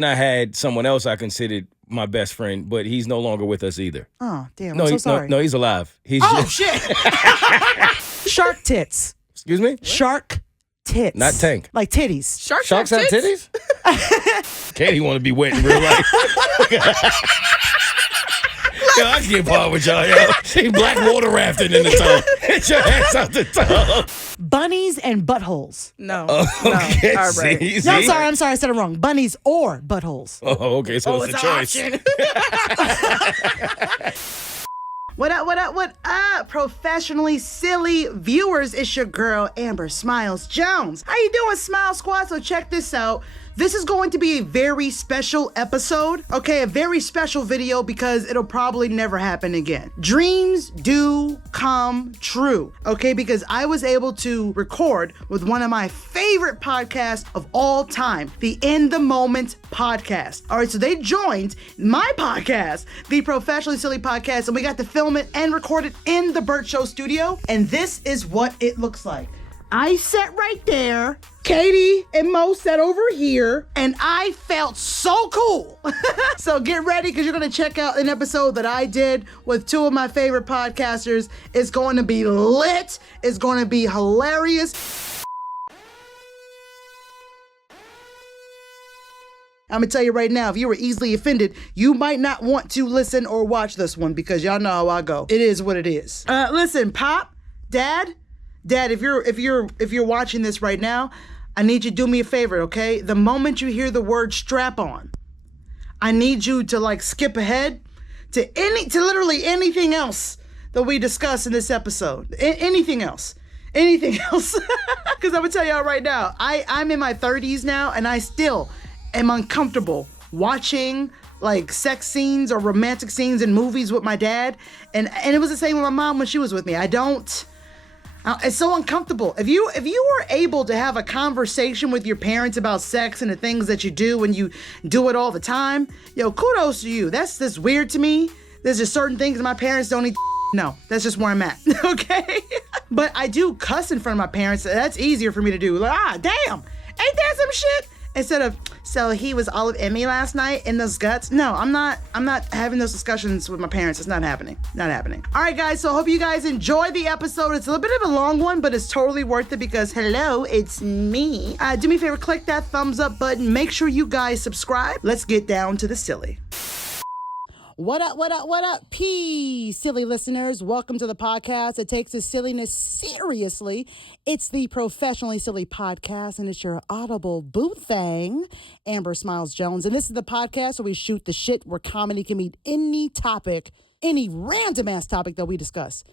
And I had someone else I considered my best friend, but he's no longer with us either. Oh, damn. I'm so sorry. No, he's alive. He's shit. Shark tits. Excuse me? Shark tits. Not tank. Like titties. Sharks have titties? Katie want to be wet in real life. Yo, I can't part with y'all, yo. She black water rafting in the tub. Get your ass out the tub. Bunnies and buttholes. No. Okay, All right. see? No, I'm sorry. I said it wrong. Bunnies or buttholes. Oh, okay, so it's a choice. What up, professionally silly viewers? It's your girl, Amber Smiles Jones. How you doing, Smile Squad? So check this out. This is going to be a very special episode, okay? A very special video because it'll probably never happen again. Dreams do come true, okay? Because I was able to record with one of my favorite podcasts of all time, the In the Moment podcast. All right, so they joined my podcast, the Professionally Silly Podcast, and we got to film it and record it in the Burt Show studio. And this is what it looks like. I sat right there, Katie and Mo sat over here, and I felt so cool. So get ready, because you're going to check out an episode that I did with two of my favorite podcasters. It's going to be lit. It's going to be hilarious. I'm going to tell you right now, if you were easily offended, you might not want to listen or watch this one, because y'all know how I go. It is what it is. Listen, Pop, Dad, if you're watching this right now, I need you to do me a favor, okay? The moment you hear the word strap on, I need you to skip ahead to literally anything else that we discuss in this episode. Anything else. Because I'm gonna tell y'all right now, I'm in my 30s now, and I still am uncomfortable watching sex scenes or romantic scenes in movies with my dad, and it was the same with my mom when she was with me. It's so uncomfortable. If you were able to have a conversation with your parents about sex and the things that you do when you do it all the time, yo, kudos to you. That's just weird to me. There's just certain things that my parents don't need. No, that's just where I'm at, okay? But I do cuss in front of my parents. That's easier for me to do. Damn, ain't that some shit? Instead of, so he was all in me last night in those guts. No, I'm not having those discussions with my parents. It's not happening. Not happening. All right, guys, so I hope you guys enjoy the episode. It's a little bit of a long one, but it's totally worth it because, hello, it's me. Do me a favor, click that thumbs up button. Make sure you guys subscribe. Let's get down to the silly. What up, peace, silly listeners. Welcome to the podcast that takes its silliness seriously. It's the Professionally Silly Podcast, and it's your audible boo thing, Amber Smiles Jones. And this is the podcast where we shoot the shit, where comedy can meet any topic, any random-ass topic that we discuss.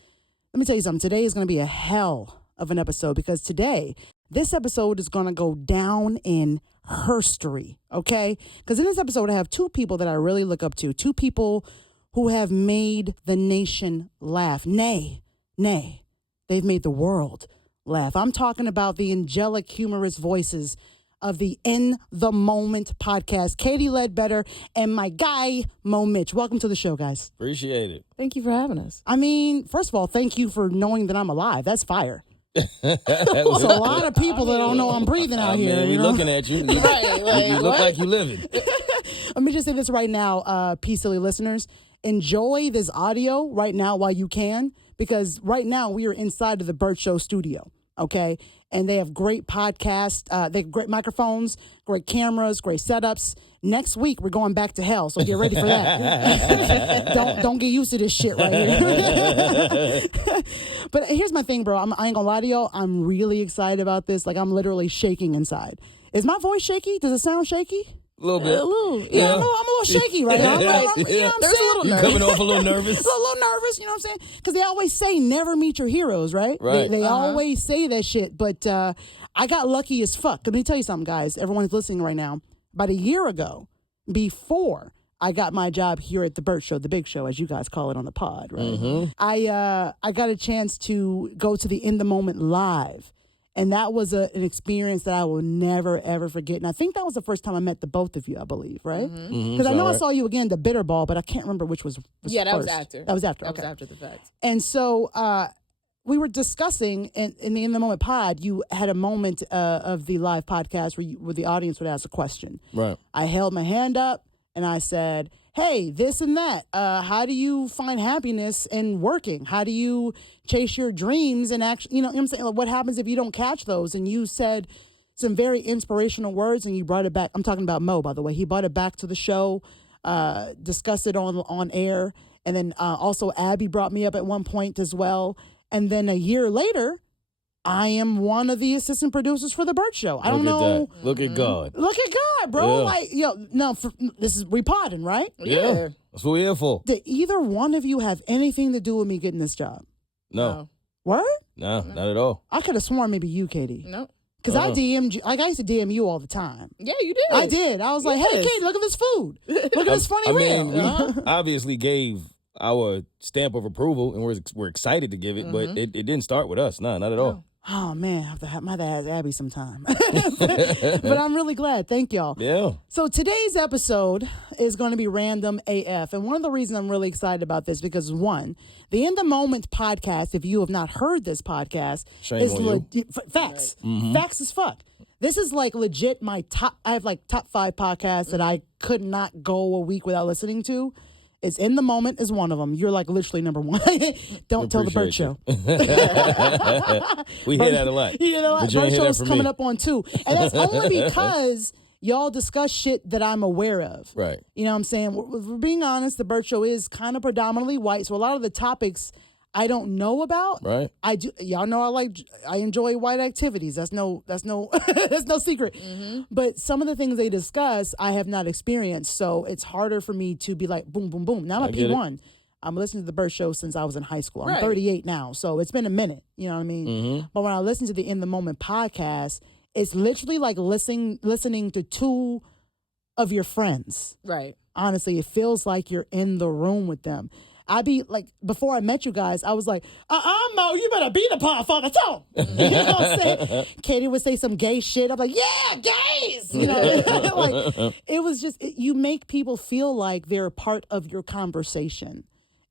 Let me tell you something. Today is going to be a hell of an episode, because today, this episode is going to go down in herstory, okay? Because in this episode, I have two people that I really look up to. Two people who have made the nation laugh. Nay, they've made the world laugh. I'm talking about the angelic, humorous voices of the In the Moment podcast, Katie Ledbetter and my guy, Mo Mitch. Welcome to the show, guys. Appreciate it. Thank you for having us. I mean, first of all, thank you for knowing that I'm alive. That's fire. There's a lot of people that don't know I'm breathing out here. We looking at you. You look like you living. Let me just say this right now, peace, silly listeners. Enjoy this audio right now while you can, because right now we are inside of the Burt Show studio, okay? And they have great podcasts. They have great microphones, great cameras, great setups. Next week, we're going back to hell, so get ready for that. don't get used to this shit right here. But here's my thing, bro. I ain't gonna lie to y'all. I'm really excited about this. I'm literally shaking inside. Is my voice shaky? Does it sound shaky? A little bit. A little. Yeah, I'm a little shaky right now. You know what I'm saying? You coming off a little nervous? A little nervous, you know what I'm saying? Because they always say never meet your heroes, right? Right. They always say that shit. But I got lucky as fuck. Let me tell you something, guys. Everyone's listening right now. About a year ago, before I got my job here at the Burt Show, the big show, as you guys call it on the pod, right? Mm-hmm. I got a chance to go to the In the Moment live. And that was an experience that I will never, ever forget. And I think that was the first time I met the both of you, I believe, right? Because Mm-hmm. I know I saw you again, the Bitter Ball, but I can't remember which was Yeah, that first. was after. That was after, That okay. was after the fact. And so we were discussing in the In the Moment pod, you had a moment of the live podcast where the audience would ask a question. Right. I held my hand up and I said, hey, this and that. How do you find happiness in working? How do you chase your dreams and actually, you know what I'm saying? Like, what happens if you don't catch those? And you said some very inspirational words and you brought it back. I'm talking about Mo, by the way. He brought it back to the show, discussed it on air. And then also Abby brought me up at one point as well. And then a year later, I am one of the assistant producers for The Burt Show. I don't know. Look at God. Look at God, bro. Yeah. Like, this is we podding, right? Yeah. That's what we're here for. Did either one of you have anything to do with me getting this job? No. Word? No, not at all. I could have sworn maybe you, Katie. No. Because I DM'd you. Like, I used to DM you all the time. Yeah, you did. I did. I was like, hey, Katie, look at this food. Look at this funny reel. We obviously gave our stamp of approval, and we're excited to give it, but it didn't start with us. No, not at all. Oh, man, I might have to ask Abby sometime. But I'm really glad. Thank y'all. Yeah. So today's episode is going to be random AF. And one of the reasons I'm really excited about this because, one, the In the Moment podcast, if you have not heard this podcast, Shame is on you. facts. Facts as fuck. This is like legit my I have like top 5 podcasts that I could not go a week without listening to. It's In the Moment is one of them. You're like literally number 1. Don't tell the Burt Show. We hear that a lot. You know, But you Burt ain't hear that Show's from coming me. up on 2. And that's only because y'all discuss shit that I'm aware of. Right. You know what I'm saying? We're being honest, the Burt Show is kind of predominantly white. So a lot of the topics I don't know about. Right. I do. Y'all know I enjoy white activities. That's no that's no secret. But some of the things they discuss, I have not experienced. So it's harder for me to be like, boom, boom, boom. Now I'm a P1. I'm listening to the Burt Show since I was in high school. I'm 38 now. So it's been a minute. You know what I mean? But when I listen to the In the Moment podcast, it's literally like listening to 2 of your friends. Right. Honestly, it feels like you're in the room with them. I be like, before I met you guys, I was like, Mo, you better be the podfather too. You know what I'm saying? Katie would say some gay shit. I'm like, yeah, gays. You know, like it was just, you make people feel like they're a part of your conversation.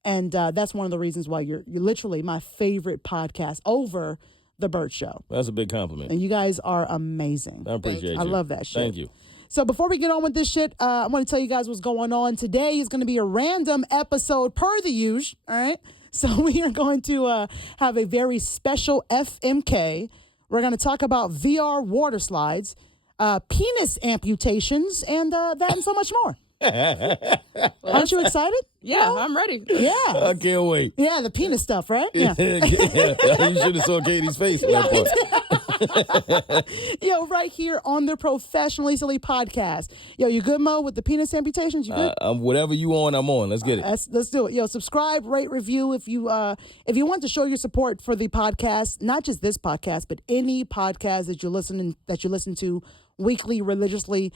And that's one of the reasons why you're literally my favorite podcast over The Burt Show. That's a big compliment. And you guys are amazing. I appreciate you. I love that shit. Thank you. So before we get on with this shit, I want to tell you guys what's going on. Today is going to be a random episode per the usual, all right? So we are going to have a very special FMK. We're going to talk about VR water slides, penis amputations, and that and so much more. Aren't you excited? Yeah, I'm ready. Yeah. I can't wait. Yeah, the penis stuff, right? Yeah. You should have saw Katie's face for that part. Yo, right here on the Professionally Silly podcast. Yo, you good, Mo, with the penis amputations? You good? Whatever you on, I'm on. Let's get it. Let's do it. Yo, subscribe, rate, review. If you want to show your support for the podcast, not just this podcast, but any podcast that you listen to weekly, religiously,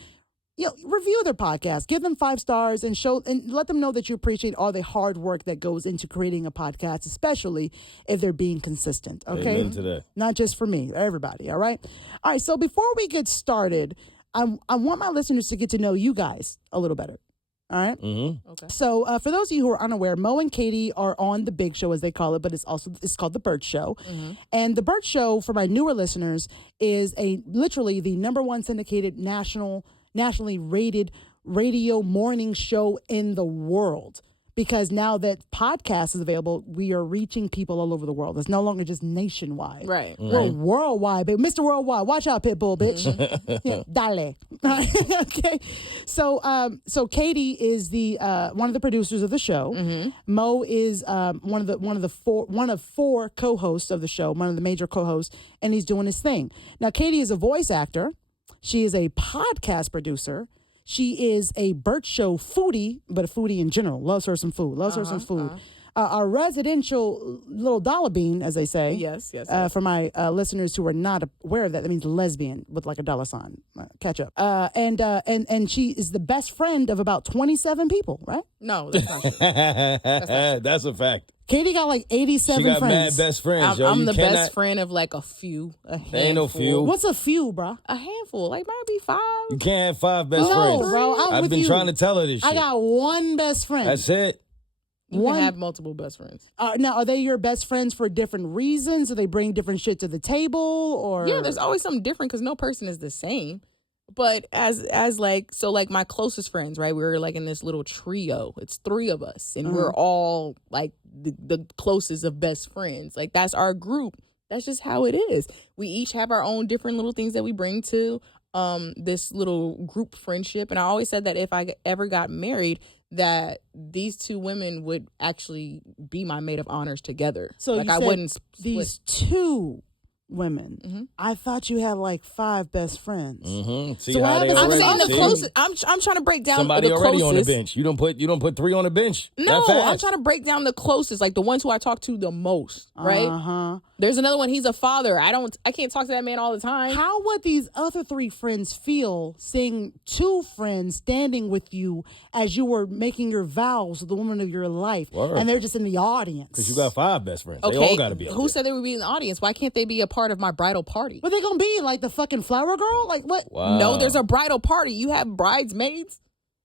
review their podcast, give them 5 stars, and let them know that you appreciate all the hard work that goes into creating a podcast, especially if they're being consistent. Okay, Amen to that. Not just for me, everybody. All right. So before we get started, I want my listeners to get to know you guys a little better. All right. Mm-hmm. Okay. So for those of you who are unaware, Mo and Katie are on the Big Show, as they call it, but it's called the Burt Show. And the Burt Show, for my newer listeners, is literally the #1 syndicated nationally rated radio morning show in the world. Because now that podcast is available, we are reaching people all over the world. It's no longer just nationwide. Right. We're worldwide, baby. Mr. Worldwide. Watch out, Pitbull, bitch. Dale. Okay. So Katie is the one of the producers of the show. Mo is one of 4 co-hosts of the show, one of the major co-hosts, and he's doing his thing. Now, Katie is a voice actor. She is a podcast producer. She is a Burt Show foodie, but a foodie in general. Loves her some food. A residential little dollar bean, as they say. Yes. For my listeners who are not aware of that, that means lesbian with like a dollar sign. Catch up. And she is the best friend of about 27 people, right? No, that's not true. That's a fact. Katie got like 87 She got friends. mad best friends. I'm the best friend of like a few. Ain't no few. What's a few, bro? A handful. Like maybe 5. You can't have 5 best No, friends. bro. I've been trying to tell her this shit. I got one best friend. That's it. You can have multiple best friends. Now, are they your best friends for different reasons? Do they bring different shit to the table, or? Yeah, there's always something different because no person is the same. But as like my closest friends, right? We're like in this little trio. It's 3 of us, and we're all like the closest of best friends. Like that's our group. That's just how it is. We each have our own different little things that we bring to this little group friendship. And I always said that if I ever got married, that these 2 women would actually be my maid of honors together. So like you I said wouldn't split. These 2 women. I thought you had like 5 best friends. See So how they I'm I'm already saying the see? closest. I'm trying to break down Somebody the already closest. on the bench. You don't put 3 on the bench. No, that fast. I'm trying to break down the closest, like the ones who I talk to the most, right? There's another one. He's a father. I can't talk to that man all the time. How would these other 3 friends feel seeing 2 friends standing with you as you were making your vows to the woman of your life, and they're just in the audience? Because you got 5 best friends. Okay, They all got to be up who there. said they would be in the audience? Why can't they be a part of my bridal party? What they gonna be like, the fucking flower girl? Like what? Wow. No, there's a bridal party. You have bridesmaids.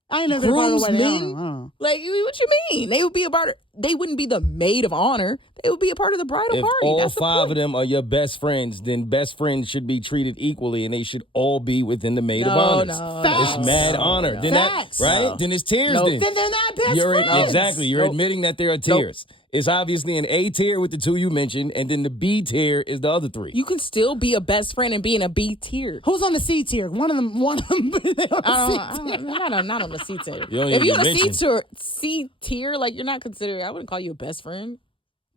I ain't never been part of a wedding. I Groomsmen? don't know. Like, what you mean? They would be a part. They wouldn't be the maid of honor. They would be a part of the bridal If party. all That's the 5 point. of them are your best friends, then best friends should be treated equally, and they should all be within the maid of honors. It's mad honor. Then Facts. Then it's tears. Nope. Then they're not best friends. Exactly. You're admitting that there are tiers. It's obviously an A tier with the 2 you mentioned, and then the B tier is the other 3. You can still be a best friend and be in a B tier. Who's on the C tier? One of them. Not on the C tier. You don't If even you're on a mention. C tier, like you're not considered. I wouldn't call you a best friend.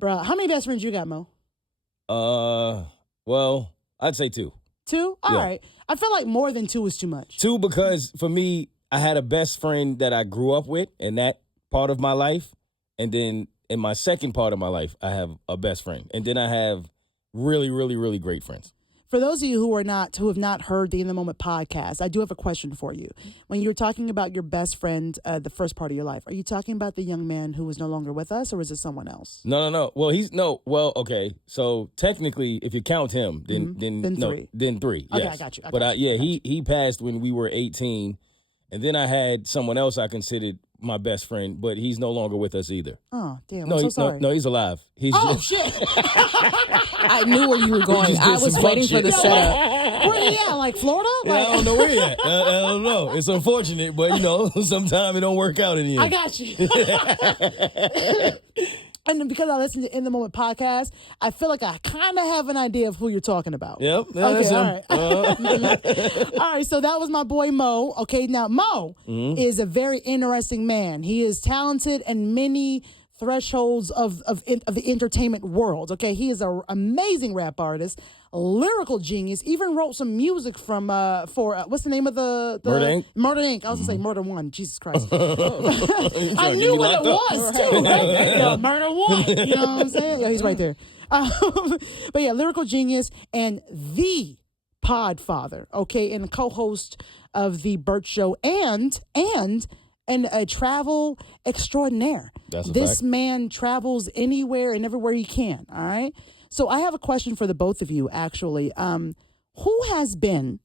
Bruh, how many best friends you got, Mo? Well, I'd say 2. 2? All right. I feel like more than 2 is too much. 2 because for me, I had a best friend that I grew up with in that part of my life, and then in my second part of my life, I have a best friend, and then I have really, really, really great friends. For those of you who have not heard the In the Moment podcast, I do have a question for you. When you're talking about your best friend, the first part of your life, are you talking about the young man who is no longer with us, or is it someone else? No. Well, okay. So technically, if you count him, then 3. Then 3. Okay, yes. I got you. He passed when we were 18, and then I had someone else I considered my best friend, but he's no longer with us either. Oh, damn. I'm so sorry. No, he's alive. He's shit. I knew where you were going. just did I was some waiting fuck for the shit. setup. Where he at? Like Florida? I don't know where he at. I don't know. It's unfortunate, but sometimes it don't work out in the end. I got you. And because I listen to In the Moment podcast, I feel like I kind of have an idea of who you're talking about. Yep. Okay, all right. All right, so that was my boy Mo. Okay, now Mo is a very interesting man. He is talented in many thresholds of the entertainment world. Okay, he is an amazing rap artist, a lyrical genius. Even wrote some music for what's the name of the Murder Inc. Murder Inc. I was gonna say Murder One. Jesus Christ, I knew what it was too. Right? Yeah, Murder One. You know what I'm saying? Yeah, he's right there. But yeah, lyrical genius and the Podfather. Okay, and co-host of the Burt Show and a travel extraordinaire. That's a this fact. man travels anywhere and everywhere he can. All right. So I have a question for the both of you, actually. Who has been,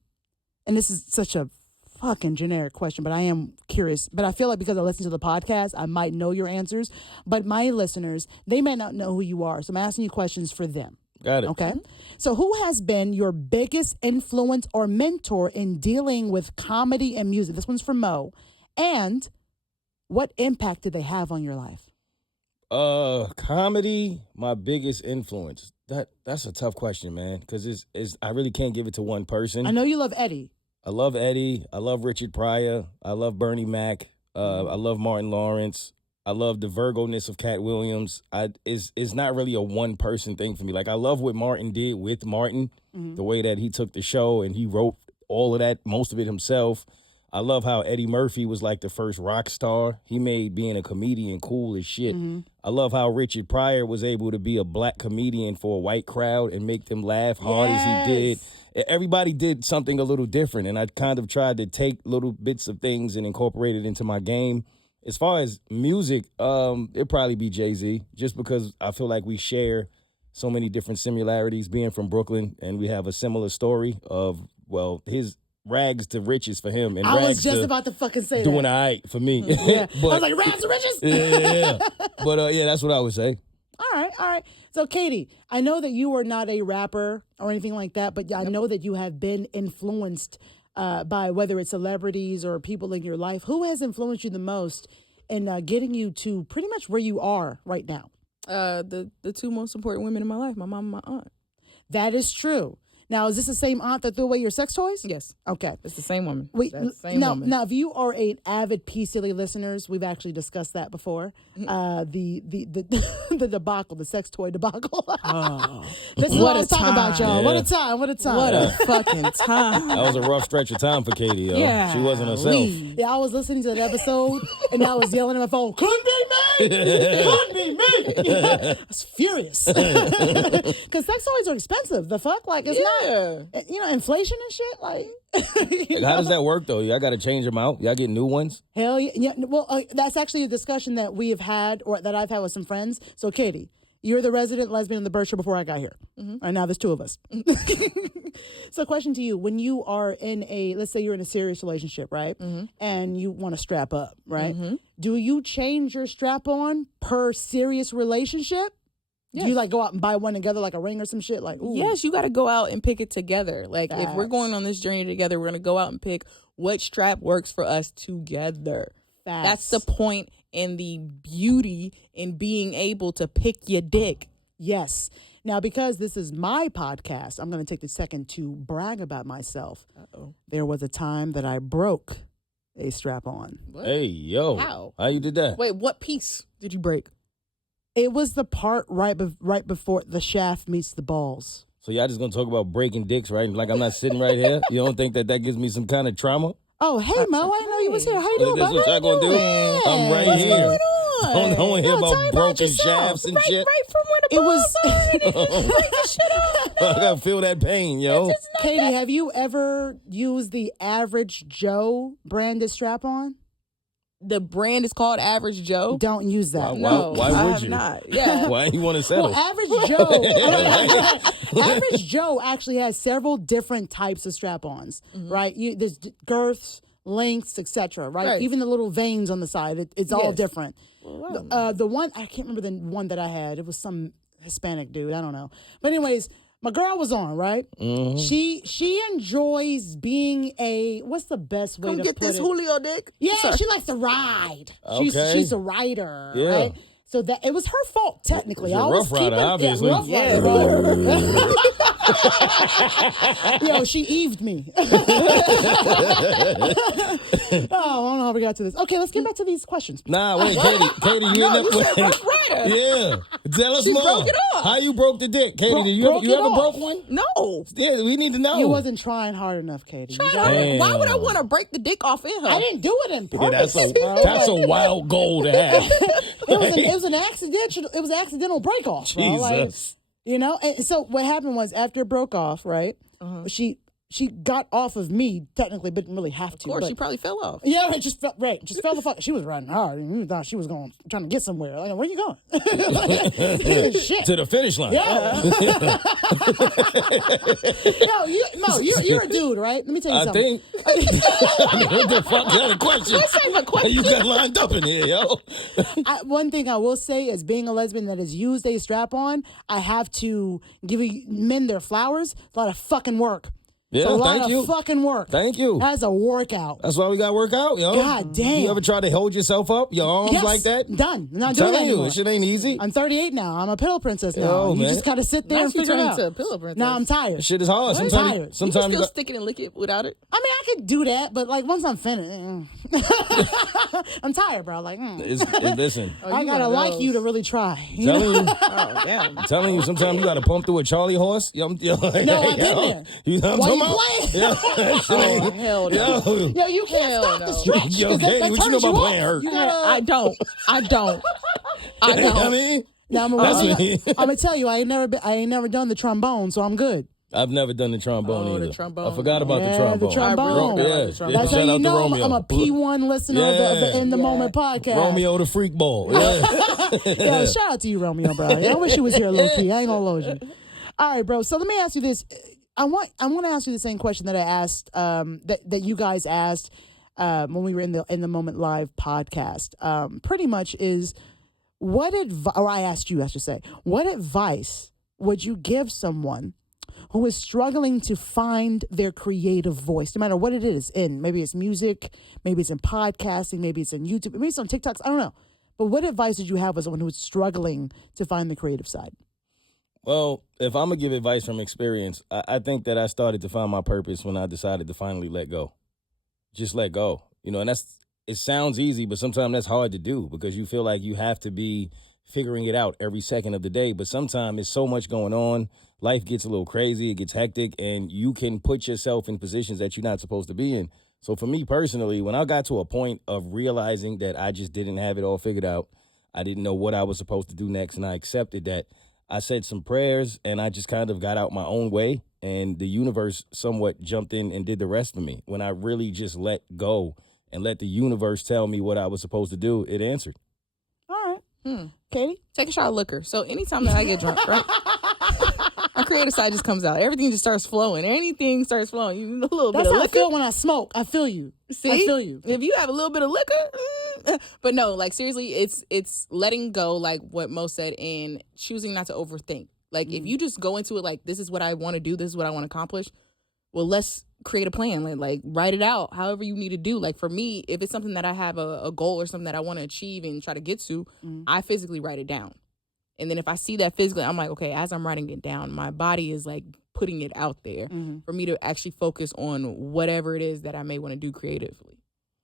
and this is such a fucking generic question, but I am curious. But I feel like because I listen to the podcast, I might know your answers. But my listeners, they may not know who you are. So I'm asking you questions for them. Got it. Okay. So who has been your biggest influence or mentor in dealing with comedy and music? This one's for Mo. And what impact did they have on your life? Comedy, my biggest influence. That's a tough question, man, because I really can't give it to one person. I know you love Eddie. I love Eddie. I love Richard Pryor. I love Bernie Mac. I love Martin Lawrence. I love the Virgo-ness of Cat Williams. It's not really a one-person thing for me. Like, I love what Martin did with Martin, the way that he took the show and he wrote all of that, most of it himself. I love how Eddie Murphy was like the first rock star. He made being a comedian cool as shit. I love how Richard Pryor was able to be a black comedian for a white crowd and make them laugh hard as he did. Everybody did something a little different, and I kind of tried to take little bits of things and incorporate it into my game. As far as music, it'd probably be Jay-Z, just because I feel like we share so many different similarities being from Brooklyn, and we have a similar story of, well, his rags to riches for him, and I rags was just to about to fucking say doing that. all right for me. Yeah. But, I was like, rags to riches? yeah. But yeah, that's what I would say. All right. So, Katie, I know that you are not a rapper or anything like that, but I know that you have been influenced by whether it's celebrities or people in your life. Who has influenced you the most in getting you to pretty much where you are right now? The two most important women in my life, my mom and my aunt. That is true. Now, is this the same aunt that threw away your sex toys? Yes. Okay. It's the same woman. Wait, That's the same woman. now, if you are an avid P Silly listeners, we've actually discussed that before. The debacle, the sex toy debacle. This is what I was talking about, y'all. Yeah. What a time! What a time! What a fucking time. That was a rough stretch of time for Katie, yo. Yeah, She wasn't herself. Yeah, I was listening to that episode and I was yelling at my phone, couldn't be me! Couldn't be me! I was furious. Because sex toys are expensive. The fuck? Like, it's not, inflation and shit. Like, How does that work, though? Y'all got to change them out? Y'all get new ones? Hell yeah. Yeah. Well, that's actually a discussion that we have had or that I've had with some friends. So, Katie, you're the resident lesbian in the Berkshire before I got here. Right now, there's two of us. So, question to you. When you are in let's say you're in a serious relationship, right? And you want to strap up, right? Do you change your strap on per serious relationship? Yes. Do you like go out and buy one together like a ring or some shit? Like, ooh. Yes, you got to go out and pick it together. Like, if we're going on this journey together, we're going to go out and pick what strap works for us together. That's the point and the beauty in being able to pick your dick. Yes. Now, because this is my podcast, I'm going to take the second to brag about myself. There was a time that I broke a strap on. What? Hey, yo. How you did that? Wait, what piece did you break? It was the part right before the shaft meets the balls. So y'all just going to talk about breaking dicks, right? Like I'm not sitting right here? You don't think that gives me some kind of trauma? Oh, hey, Mo, I didn't know you was here. How you doing, That's buddy? what y'all going to do? I'm right What's here. going on? Don't want to hear No, tell me about about broken yourself. shafts and shit. Right from where the It was. I got to feel that pain, yo. Katie, have you ever used the Average Joe branded strap on? The brand is called Average Joe. Don't use that. No, why I would have you? not. Yeah. Why you want to settle? Well, Average Joe, Average Joe actually has several different types of strap-ons, right? There's girths, lengths, etc. Right? Even the little veins on the side, it's all different. Wow. The one I can't remember the one that I had. It was some Hispanic dude. I don't know. But anyways, my girl was on, right? She enjoys being what's the best way Come to get put this it? Julio dick. Yeah, she likes to ride. Okay. She's a rider, Yeah. right? So that it was her fault technically. She's a I was rough rider, obviously. Rough Yeah. rider. Yo, she eaved me. Oh, I don't know how we got to this. Okay, let's get back to these questions. Nah, wait, Katie, you No, end you up said rough rider. Yeah. Tell us She more. broke it off. How you broke the dick, Katie? Did you broke ever it off. broke one? No. Yeah, we need to know. You wasn't trying hard enough, Katie. You got it. Damn. Why would I want to break the dick off in her? I didn't do it in Yeah, purpose. that's a wild goal to have. It was an accidental. It was an accidental break off, bro. Like, Jesus. and so what happened was after it broke off, right? She got off of me technically, but didn't really have to. Of course, but, she probably fell off. yeah, it just fell the fuck. She was running hard. And you thought she was trying to get somewhere. Like, where you going? Shit. To the finish line. Yeah. Mo, you're a dude, right? Let me tell you I something. think. What the fuck kind of question? This ain't a question. You got lined up in here, yo. One thing I will say is being a lesbian that has used a strap-on, I have to give men their flowers. A lot of fucking work. Yeah, It's a lot thank of you. fucking work. Thank you. That's a workout. That's why we got to work out, yo. God damn. You ever try to hold yourself up, your arms Yes, like that? Done. I'm not I'm doing that telling you, anymore. this shit ain't easy. I'm 38 now. I'm a pillow princess now. Yo, You man. just gotta sit there Now and she figure it turned out. into a pillow princess. Now I'm tired. This shit is hard. I'm Sometimes, tired. You can sometimes still got- stick it and lick it without it. I mean, I could do that, but like once I'm finished, I'm tired, bro. Like, listen, Oh, I you gotta one of like those. you to really try. telling you, Oh, damn. telling you, sometimes you got to pump through a Charlie horse. Yo, No, I've been there. You know Why what you I'm talking about? Oh, hell no. Yo, Yo, you can't Hell stop no. the stretch. Yo, 'cause Katie, that what you know turns about off. playing hurt? You gotta, I don't. I don't. I mean, now I'm gonna tell you, I ain't never done the trombone, so I'm good. I've never done the trombone Oh, either. the trombone. I forgot about the Yeah, trombone. the trombone. I really Yeah, forgot about the yeah. trombone. That's how Shout you out to know Romeo. I'm a P1 listener of the In the Moment podcast. Romeo the freak ball. Yeah. Yo, shout out to you, Romeo, bro. I wish you was here, low key. I ain't gonna lose you. All right, bro. So let me ask you this: I want to ask you the same question that I asked that you guys asked when we were in the Moment Live podcast. Pretty much is I asked you, I should say, what advice would you give someone who is struggling to find their creative voice, no matter what it is maybe it's music, maybe it's in podcasting, maybe it's in YouTube, maybe it's on TikToks, I don't know. But what advice did you have as someone who is struggling to find the creative side? Well, if I'm going to give advice from experience, I think that I started to find my purpose when I decided to finally let go. Just let go. And it sounds easy, but sometimes that's hard to do because you feel like you have to be figuring it out every second of the day. But sometimes there's so much going on. Life gets a little crazy. It gets hectic, and you can put yourself in positions that you're not supposed to be in. So for me personally, when I got to a point of realizing that I just didn't have it all figured out, I didn't know what I was supposed to do next, and I accepted that. I said some prayers, and I just kind of got out my own way, and the universe somewhat jumped in and did the rest for me. When I really just let go and let the universe tell me what I was supposed to do, it answered. All right. Katie? Take a shot of liquor. So anytime that I get drunk, right? My creative side just comes out. Everything just starts flowing. Anything starts flowing. You need a little bit of liquor. That's how I feel when I smoke. I feel you. See? I feel you. If you have a little bit of liquor, but no, like seriously, it's letting go, like what Mo said, and choosing not to overthink. Like if you just go into it like, this is what I want to do, this is what I want to accomplish, well, let's create a plan. Like write it out, however you need to do. Like for me, if it's something that I have a goal or something that I want to achieve and try to get to, I physically write it down. And then if I see that physically, I'm like, okay, as I'm writing it down, my body is like putting it out there for me to actually focus on whatever it is that I may want to do creatively.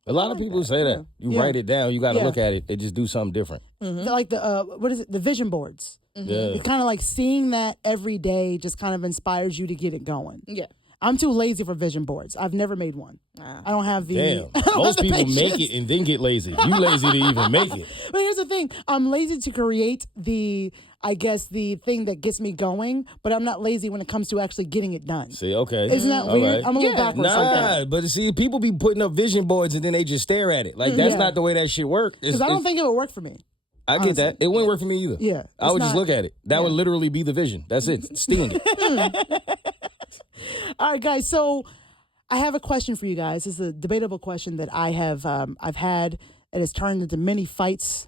A lot of people say that. You write it down, you got to look at it, and just do something different. Like the vision boards. Yeah. It's kind of like seeing that every day just kind of inspires you to get it going. Yeah. I'm too lazy for vision boards. I've never made one. I don't have the... Damn. Most people make it and then get lazy. You lazy to even make it. But here's the thing. I'm lazy to create the thing that gets me going, but I'm not lazy when it comes to actually getting it done. See, okay. Isn't that weird? Right. I'm a little backwards like that. But see, people be putting up vision boards and then they just stare at it. Like, that's not the way that shit works. Because I don't think it would work for me. I get that. It wouldn't work for me either. Yeah. I would just look at it. That would literally be the vision. That's it. Stealing it. All right, guys. So I have a question for you guys. It's a debatable question that I have I've had. It has turned into many fights,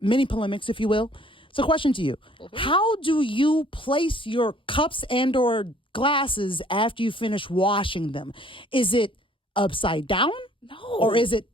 many polemics, if you will. So question to you. How do you place your cups and or glasses after you finish washing them? Is it upside down? No. Or is it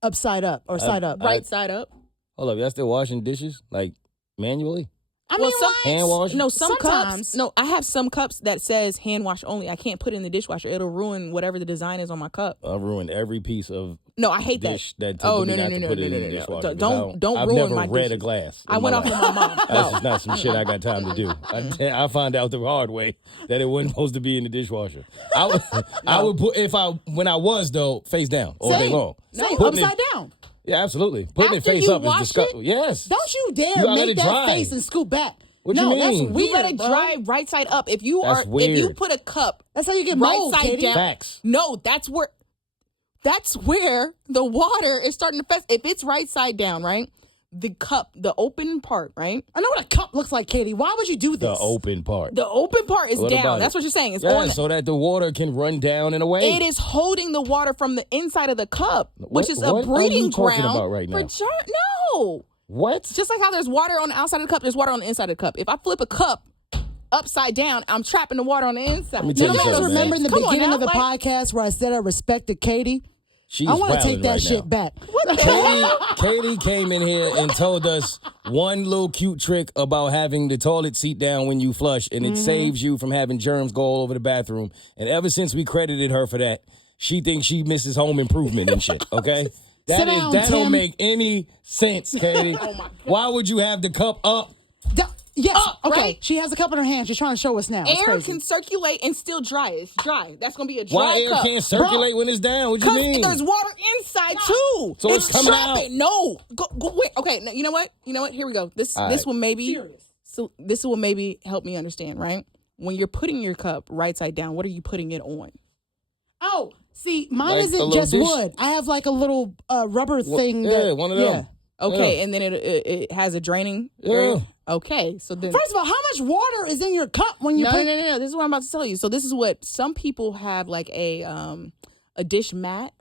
upside up or side up? Right side up. Hold up. Y'all still washing dishes? Like, manually? I mean, hand wash? No, some Sometimes. cups. No, I have some cups that says hand wash only. I can't put it in the dishwasher. It'll ruin whatever the design is on my cup. I've ruined every piece of No, I hate dish that Oh, told me no, not no, to no, put no, it no, in the no, no. dishwasher. Don't I've ruin never my read dishes. a glass. I went off with my mom. That's just not some shit I got time to do. I found out the hard way that it wasn't supposed to be in the dishwasher. I would put when I was though face down all day long. Same, Putting upside down. Yeah, absolutely. Putting it After face you up is wash disgusting. Yes. Don't you dare gotta let make it that dry. face and scoot back. What no, you mean? That's weird, You let it bro. dry right side up. If you That's if you weird. put a cup That's how you get right mold, side Katie. down. Facts. No, that's where the water is starting to fest. If it's right side down, right? The cup, the open part, right? I know what a cup looks like, Katie. Why would you do this? The open part. The open part is What about down. it? That's what you're saying. It's Yeah, on. so that the water can run down and away. It is holding the water from the inside of the cup, which is a what are breeding you talking ground about right now? No. What? Just like how there's water on the outside of the cup, there's water on the inside of the cup. If I flip a cup upside down, I'm trapping the water on the inside. Let me tell You you guys something, man. remember in the Come on beginning now, of the like- podcast where I said I respected Katie? She's I want to take wilding that right shit now. back. Katie came in here and told us one little cute trick about having the toilet seat down when you flush, and it saves you from having germs go all over the bathroom. And ever since we credited her for that, she thinks she misses home improvement and shit, okay? Sit down, That don't Tim. make any sense, Katie. Why would you have the cup up? Yes. Okay. right? She has a cup in her hand. She's trying to show us now. It's Air crazy. can circulate and still dry. It's dry. That's going to be a dry Why air cup. can't circulate when it's down? What you Because mean? there's water inside too. So it's coming trapping. out. No, go wait. Okay, no, you know what? Here we go. This will maybe this will maybe help me understand. Right, when you're putting your cup right side down, what are you putting it on? Oh, see, mine Like a isn't little just dish? wood. I have like a little rubber thing. Yeah, one of them. Okay, and then it has a draining. Yeah. area? Okay, so then First of all, how much water is in your cup when you no, put? no. This is what I'm about to tell you. So this is what some people have, like a dish mat.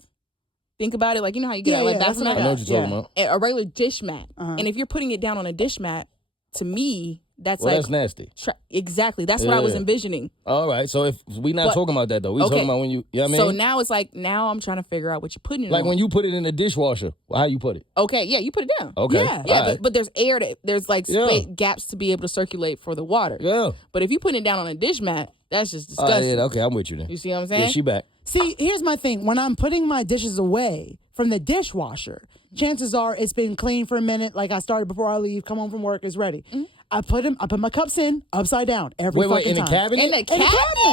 Think about it, like you know how you get like that's bathroom what mat, I know what you're talking about. a regular dish mat. And if you're putting it down on a dish mat, to me, that's Well, like that's nasty. Exactly, that's what I was envisioning. All right, so if we not talking about that though, we talking about when you know what I mean? So now it's like I'm trying to figure out what you're putting it like on. when you put it in the dishwasher, how you put it? Okay, yeah, you put it down. Okay, Yeah, But there's air there's like gaps to be able to circulate for the water. Yeah. But if you put it down on a dish mat, that's just disgusting. Okay, I'm with you then. You see what I'm saying? Yeah, she back. See, here's my thing. When I'm putting my dishes away from the dishwasher, chances are it's been clean for a minute. Like I started before I leave, come home from work, it's ready. I put my cups in upside down every fucking in time. the cabinet? In the cabinet?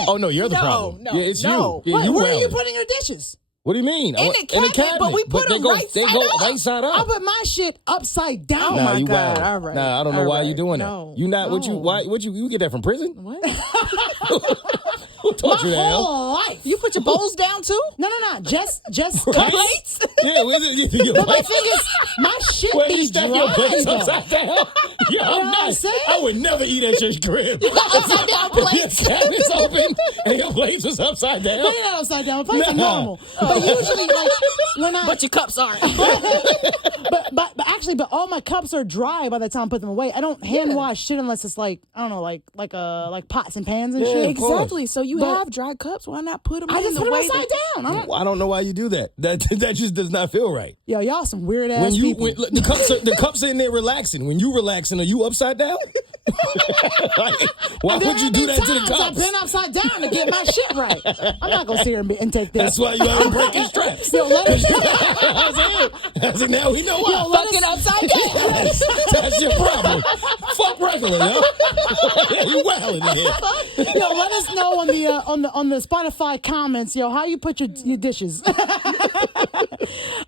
Oh no, you're the problem. No, yeah, it's no. you. Yeah, Where are wildin'. you putting your dishes? What do you mean? In the cabinet, but we put they them go, right they side go up. right side I up. put my shit upside down. Oh Nah, my you God. wild. All right. Nah, I don't know why you doing No. that. You not what No. you get that from prison? What? Who taught you My that? Al? whole life. You put your bowls down too? No. Just Plates? Yeah, where's it? Your But my plates? thing is, my shit Wait, you be stack dry. your plates though. upside down? Yeah, know I'm what I'm not. saying? I would never eat at your crib. Upside down plates. Your cabinet's open and your plates was upside down. They not upside down. Plates are Nah. normal. But usually, like when I But your cups aren't. but actually, all my cups are dry by the time I put them away. I don't hand wash shit unless it's like I don't know, like pots and pans and shit. of course. Exactly. So you But- have dry cups. Why not put them I in just the put them way upside down. I don't know why you do that. That just does not feel right. Yo, y'all some weird ass When people. look, the cups are in there relaxing. When you relaxing, are you upside down? Like, why There would you have do been that to the times I've cups? been upside down to get my shit right. I'm not gonna sit here and take this. That's why you haven't breaking straps. Yo, let us I said, now we know why. fucking upside down. That's your problem. Fuck regular, yo. You wilding in here. Yo, let us know on the Spotify comments, yo, how you put your dishes.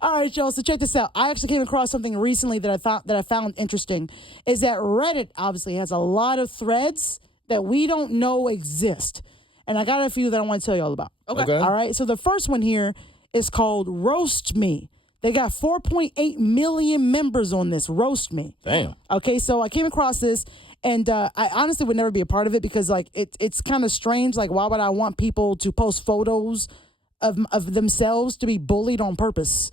All right, y'all. So check this out. I actually came across something recently that I found interesting. Is that Reddit obviously has a lot of threads that we don't know exist, and I got a few that I want to tell y'all about. Okay. All right. So the first one here is called Roast Me. They got 4.8 million members on this. Roast Me. Damn. Okay, so I came across this, and I honestly would never be a part of it because, like, it's kind of strange. Like, why would I want people to post photos of themselves to be bullied on purpose?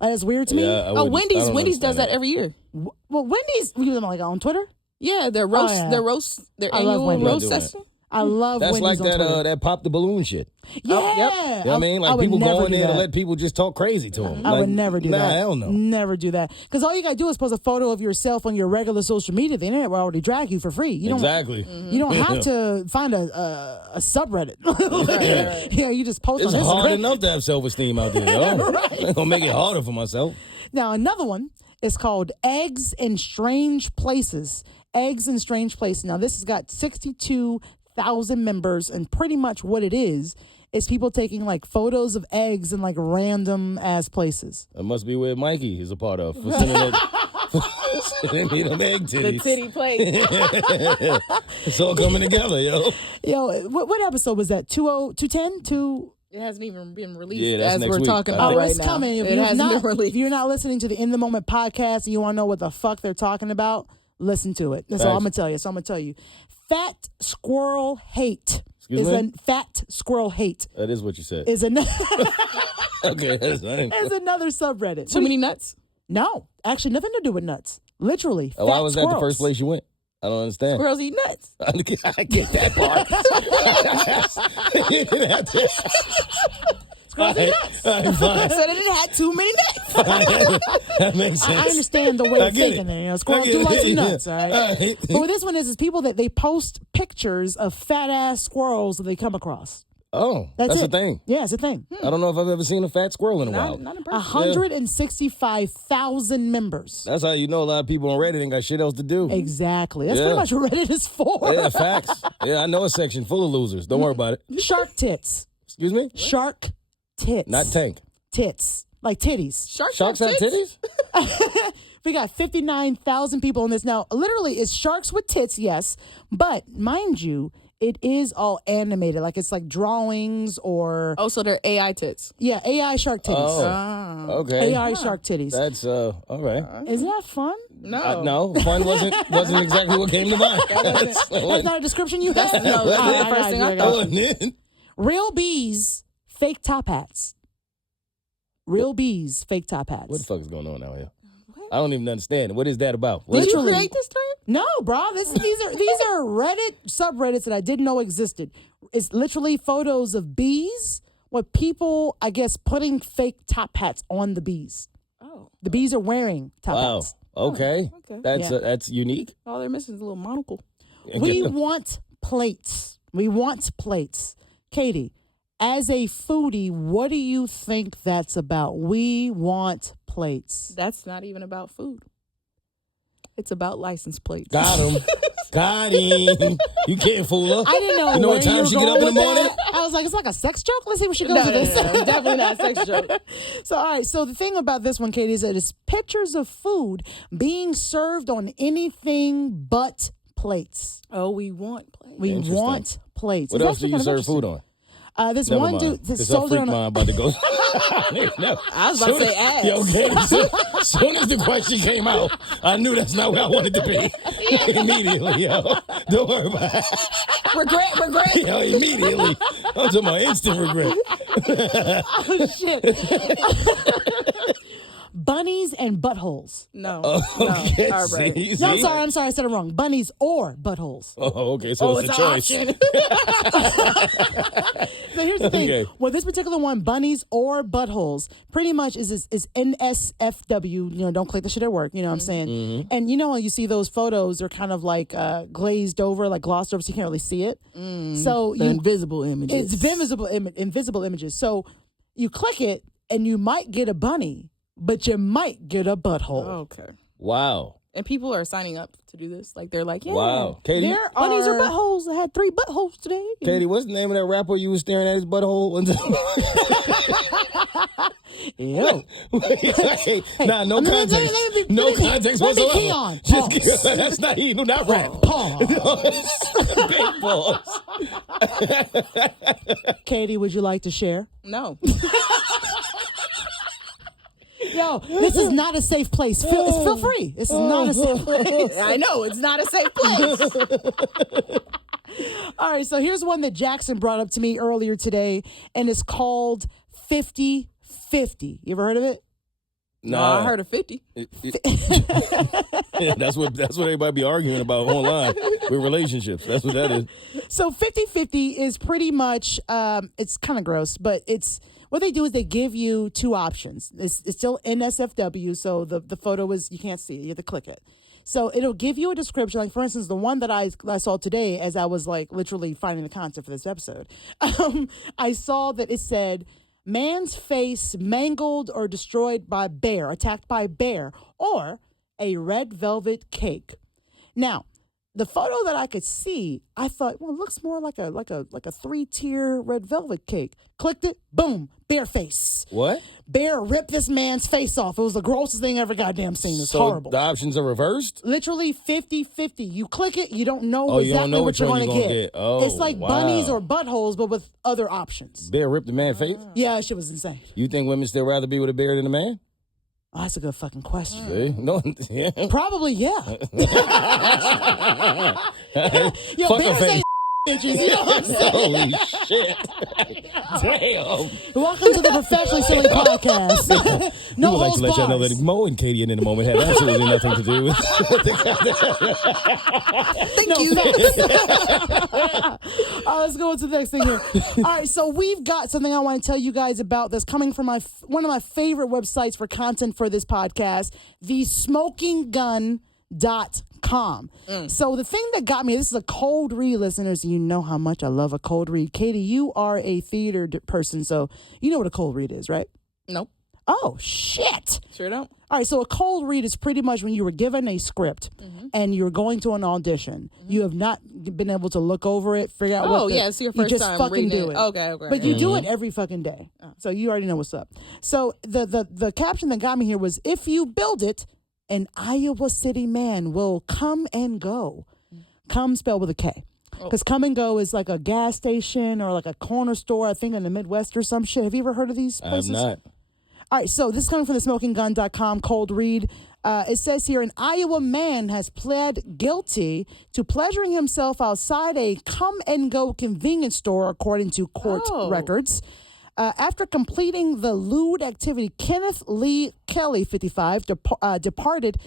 That's weird to me. Yeah, I Wendy's don't does understand that every year. Well, Wendy's, you know, like on Twitter. Yeah, their I love annual Wendy's. roast Doing session. I love That's Wendy's like on Twitter. that pop the balloon shit. Yeah. You know what I mean? Like would people never go in do there to that. let people just talk crazy to them. I would never do that. Nah, hell no. Never do that. Because all you gotta do is post a photo of yourself on your regular social media. The internet will already drag you for free. You don't, Exactly. You don't have to find a subreddit. Yeah, you just post It's on hard Instagram. enough to have self-esteem out there, yo. I'm gonna make it harder for myself. Now, another one is called Eggs in Strange Places. Eggs in Strange Places. Now, this has got 62,000 members, and pretty much what it is people taking, like, photos of eggs in, like, random-ass places. That must be where Mikey is a part of. For sending me them egg The titties. titty plate. It's all coming together, yo. Yo, what episode was that? 210? It hasn't even been released Yeah, that's as next we're week. talking Oh, about Oh, right it's now. coming. If It hasn't been if released. you're not listening to the In the Moment podcast and you want to know what the fuck they're talking about, listen to it. That's all Facts. I'm gonna tell you. Fat squirrel hate. Excuse me? Fat squirrel hate That is what you said. is another Okay, that's fine. is another subreddit. Too many nuts? No, actually, nothing to do with nuts. Literally. Oh, why fat was that the squirrels. first place you went? I don't understand. Girls eat nuts. I get that part. Squirrels eat nuts. All right, I fine. said it had too many nuts. That makes sense. I understand the way I of get thinking it. there. You know, I squirrels get do it. like some Yeah. nuts, all right? All right. But what this one is people that they post pictures of fat ass squirrels that they come across. Oh, that's it. a thing. Yeah, it's a thing. I don't know if I've ever seen a fat squirrel in a while. Not in person. 165,000 members. That's how you know a lot of people on Reddit ain't got shit else to do. Exactly. That's Yeah. pretty much what Reddit is for. Yeah, facts. Yeah, I know a section full of losers. Don't worry about it. Shark tits. Excuse me? Shark tits. Not tank. Tits. Like titties. Sharks have titties? We got 59,000 people on this now. Literally, it's sharks with tits, yes. But mind you, it is all animated. Like it's like drawings or Oh, so they're AI tits. yeah, AI shark titties. Oh, okay. AI shark titties. That's all right. Isn't that fun? No. No, fun wasn't exactly what came to mind. That's not a description you That's had? no, that's the first thing I thought. Real bees, fake top hats. Real bees, fake top hats. What the fuck is going on out here? I don't even understand. What is that about? Did you Literally. create this thread? No, bro. These are Reddit subreddits that I didn't know existed. It's literally photos of bees with people, I guess, putting fake top hats on the bees. Oh. The bees are wearing top Wow. hats. Okay. Okay. That's unique. All they're missing is a little monocle. We want plates. We want plates. Katie, as a foodie, what do you think that's about? We want plates. That's not even about food. It's about license plates. Got him. Got him. You can't fool her. I didn't know. You know what where time you she were get up in going the with morning? that. I was like, it's like a sex joke. Let's see where she goes No, with this. no, definitely not a sex joke. So, all right. So the thing about this one, Katie, is that it's pictures of food being served on anything but plates. Oh, we want plates. We Interesting. want plates. What It's else do actually you kind of serve interesting. food on? This Never one mind. dude It's sold her it freak on a, mind about to go. No. I was about to say ass. Yo, okay. As soon as the question came out, I knew that's not where I wanted to be. Immediately, yo. Don't worry about it. Regret. Yo, immediately. I'm talking about instant regret. oh shit. Bunnies and buttholes. No. Okay. No. All right. See? No, I'm sorry. I said it wrong. Bunnies or buttholes. Oh, okay. So it's a choice. option. So here's the thing. Okay. Well, this particular one, bunnies or buttholes, pretty much is NSFW. You know, don't click the shit at work. You know what I'm saying? Mm-hmm. And you know when you see those photos, they're kind of like glazed over, like glossed over, so you can't really see it. So The invisible images. it's invisible images. So you click it, and you might get a bunny, but you might get a butthole. Okay. Wow. And people are signing up to do this. Like they're like, yeah. Wow. Katie, There Bunnies are or buttholes. I had 3 buttholes today. Katie, what's the name of that rapper you was staring at his butthole? Ew. Nah, no let me- context. let me- No let me- context let me whatsoever. key on. Just Pause. that's not even not rap. Pause. Big pause. Katie, would you like to share? No. Yo, this is not a safe place. Feel free. This is not a safe place. I know. It's not a safe place. All right, so here's one that Jackson brought up to me earlier today, and it's called 50-50. You ever heard of it? No, I heard of 50. Yeah, that's what everybody be arguing about online with relationships. That's what that is. So 50-50 is pretty much, it's kind of gross, but it's, what they do is they give you 2 options. It's still NSFW, so the photo is, you can't see it, you have to click it. So it'll give you a description. Like, for instance, the one that I saw today as I was, like, literally finding the content for this episode, I saw that it said, man's face mangled or destroyed by bear, attacked by bear, or a red velvet cake. Now, the photo that I could see, I thought, well, it looks more like a 3-tier red velvet cake. Clicked it, boom, bear face. What? Bear ripped this man's face off. It was the grossest thing I ever goddamn seen. It's So horrible. the options are reversed? Literally 50-50. You click it, you don't know Oh, you exactly don't know what which you're one going you're to gonna get. get. Oh, it's like wow. bunnies or buttholes, but with other options. Bear ripped the man's face? Yeah, that shit was insane. You think women still rather be with a bear than a man? Oh, that's a good fucking question. See? No, yeah. Probably, yeah. Yo, Fuck a bears face. ain't bitches. You know what I'm saying? Holy shit. Damn. Welcome to the Professionally Silly Podcast. No We would like holds to let y'all know bars. that Mo and Katie in the moment have absolutely nothing to do with Thank you. Let's go into the next thing here. All right, so we've got something I want to tell you guys about that's coming from one of my favorite websites for content for this podcast, thesmokinggun.com. So the thing that got me, this is a cold read, listeners. You know how much I love a cold read. Katie, you are a theater person, so you know what a cold read is, right? Nope. Oh, shit. Sure don't. All right, so a cold read is pretty much when you were given a script and you're going to an audition. You have not been able to look over it, figure out Oh, what yeah, it's your you first just time fucking reading do it. it. Okay. But you do it every fucking day. So you already know what's up. So the caption that got me here was, if you build it, an Iowa City man will come and go. Come spelled with a K. Because Come and Go is like a gas station or like a corner store, I think, in the Midwest or some shit. Have you ever heard of these places? I have not. All right, so this is coming from the smokinggun.com cold read. It says here, an Iowa man has pled guilty to pleasuring himself outside a Come and Go convenience store, according to court records. After completing the lewd activity, Kenneth Lee Kelly, 55, departed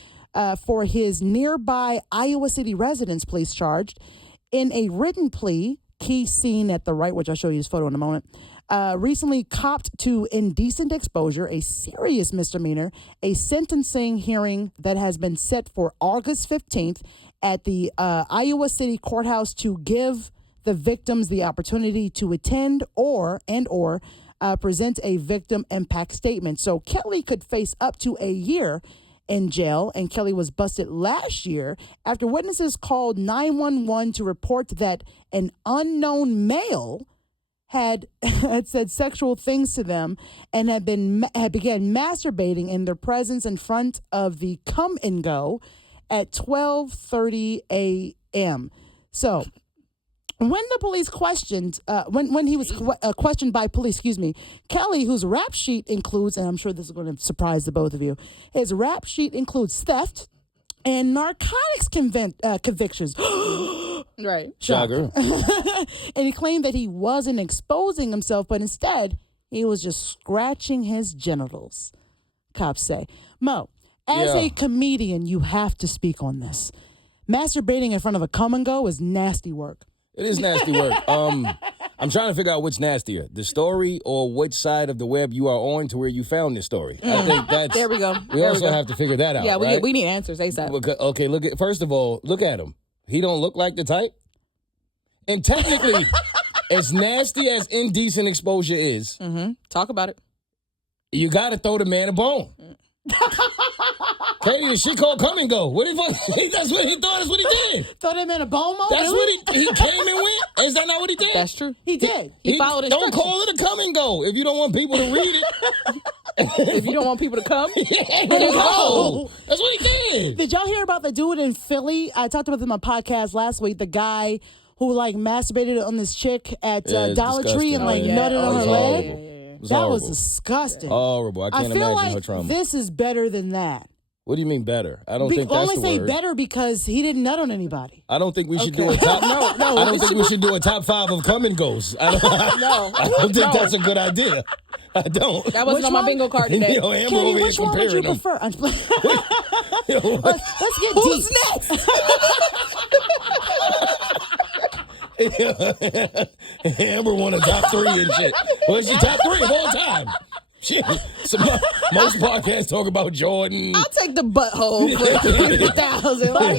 for his nearby Iowa City residence, police charged. In a written plea, key seen at the right, which I'll show you his photo in a moment, recently copped to indecent exposure, a serious misdemeanor, a sentencing hearing that has been set for August 15th at the Iowa City Courthouse to give the victims the opportunity to attend or present a victim impact statement. So Kelly could face up to a year in jail, and Kelly was busted last year after witnesses called 911 to report that an unknown male had said sexual things to them and had began masturbating in their presence in front of the Come and Go at 12:30 a.m. So when the police questioned, when he was questioned by police, Kelly, whose rap sheet includes, and I'm sure this is going to surprise the both of you, his rap sheet includes theft and narcotics convictions. Right. Shocker. And he claimed that he wasn't exposing himself, but instead he was just scratching his genitals, cops say. Mo, as a comedian, you have to speak on this. Masturbating in front of a Come and Go is nasty work. It is nasty work. I'm trying to figure out which nastier, the story or which side of the web you are on to where you found this story. I think that's... There we go. We also have to figure that out, Yeah, right? we need answers ASAP. Okay, first of all, look at him. He don't look like the type. And technically, as nasty as indecent exposure is... Mm-hmm. Talk about it. You got to throw the man a bone. Katie, she called Come and Go. What the fuck? That's what he thought. That's what he did. Throw them in a bone mode? That's really? what he came and went. Is that not what he did? That's true. He did. He followed Don't instructions. call it a Come and Go if you don't want people to read it. If you don't want people to come, No. That's what he did. Did y'all hear about the dude in Philly? I talked about this in my podcast last week. The guy who masturbated on this chick at Dollar Tree and nutted on her leg. That was disgusting. Horrible. I can't feel imagine like her trauma. this is better than that. What do you mean better? I don't think that's only the say word. better because he didn't nut on anybody. I don't think we should do a top. I don't think we should do a top 5 of Come and Goes. I don't think that's a good idea. I don't. That wasn't on my bingo card today. Yo, Amber Katie, over here which one would you comparing them. prefer? Yo, Let's get Who's deep. next? Amber won a top 3 and shit. What's your top 3 of all time? Shit. Most podcasts talk about Jordan. I'll take the butthole for 50,000. Like,